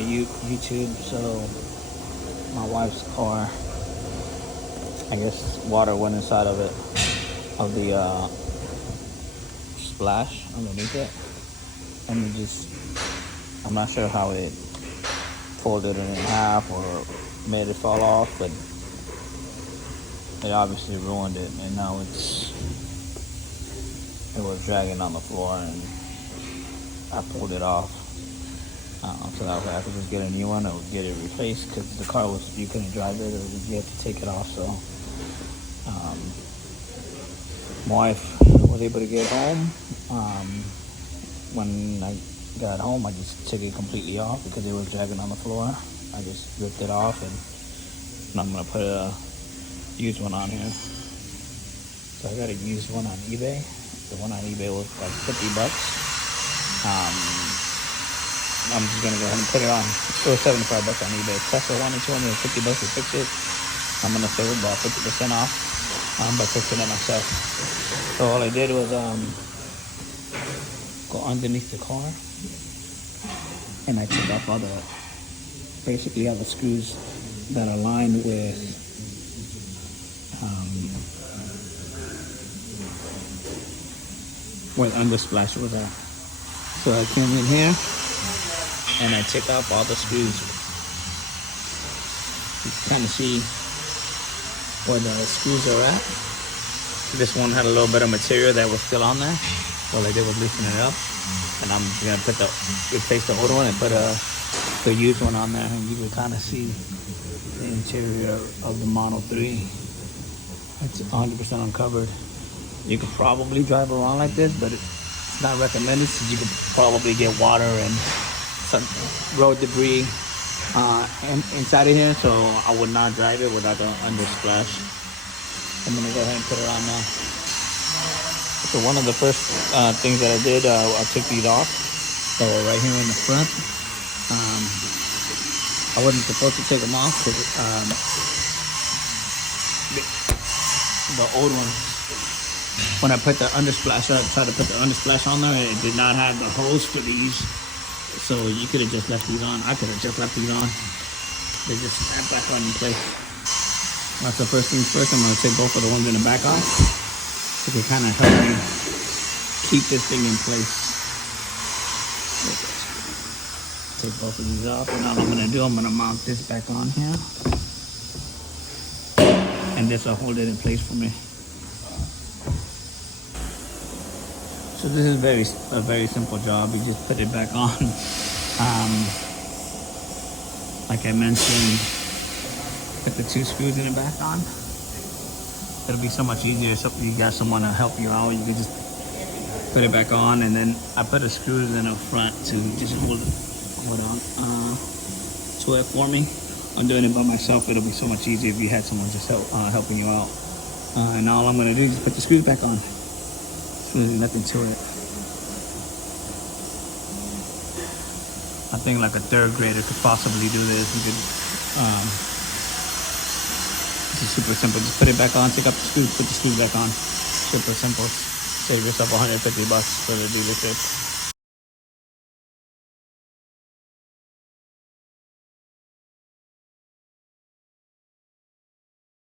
YouTube. So my wife's car, I guess water went inside of it, of the splash underneath it, and it just, I'm not sure how it folded it in half or made it fall off, but it obviously ruined it, and now it was dragging on the floor, and I pulled it off. So that way I could just get a new one or get it replaced, because the car was, you couldn't drive it, or you had to take it off. So my wife was able to get home. When I got home, I just took it completely off because it was dragging on the floor. I just ripped it off, and I'm gonna put a used one on here. So I got a used one on eBay. The one on eBay was like $50. I'm just gonna go ahead and put it on. It was $75 on eBay. Tesla wanted $250 to fix it. I'm gonna save about 50% off by fixing it myself. So all I did was go underneath the car, and I took off all the screws that are lined with where the undersplash was at. So I came in here and I took off all the screws. You can kind of see where the screws are at. This one had a little bit of material that was still on there. All I did was loosen it up, and I'm gonna replace the old one and put the used one on there, and you can kind of see the interior of the Model 3. It's 100% uncovered. You could probably drive around like this, but it's not recommended, since you could probably get water and some road debris inside of here. So I would not drive it without the undersplash. I'm gonna go ahead and put it on now. So one of the first things that I did, I took these off. So right here in the front, I wasn't supposed to take them off because the old one, when I put the undersplash, I tried to put the undersplash on there, and it did not have the hose for these. So you could have just left these on. I could have just left these on. They just snap back on in place. That's the first things first. I'm going to take both of the ones in the back off. It can kind of help me keep this thing in place. Take both of these off, and all I'm going to do, I'm going to mount this back on here, and this will hold it in place for me. So this is a very simple job. You just put it back on. Like I mentioned, put the 2 screws in the back on. It'll be so much easier if you got someone to help you out. You can just put it back on, and then I put the screws in the front to just hold on to it for me. I'm doing it by myself. It'll be so much easier if you had someone just helping you out. And all I'm gonna do is just put the screws back on. There's really nothing to it. I think like a 3rd grader could possibly do this. You could, this is super simple. Just put it back on, take up the screws, put the screws back on. Super simple. Save yourself $150 for the dealership.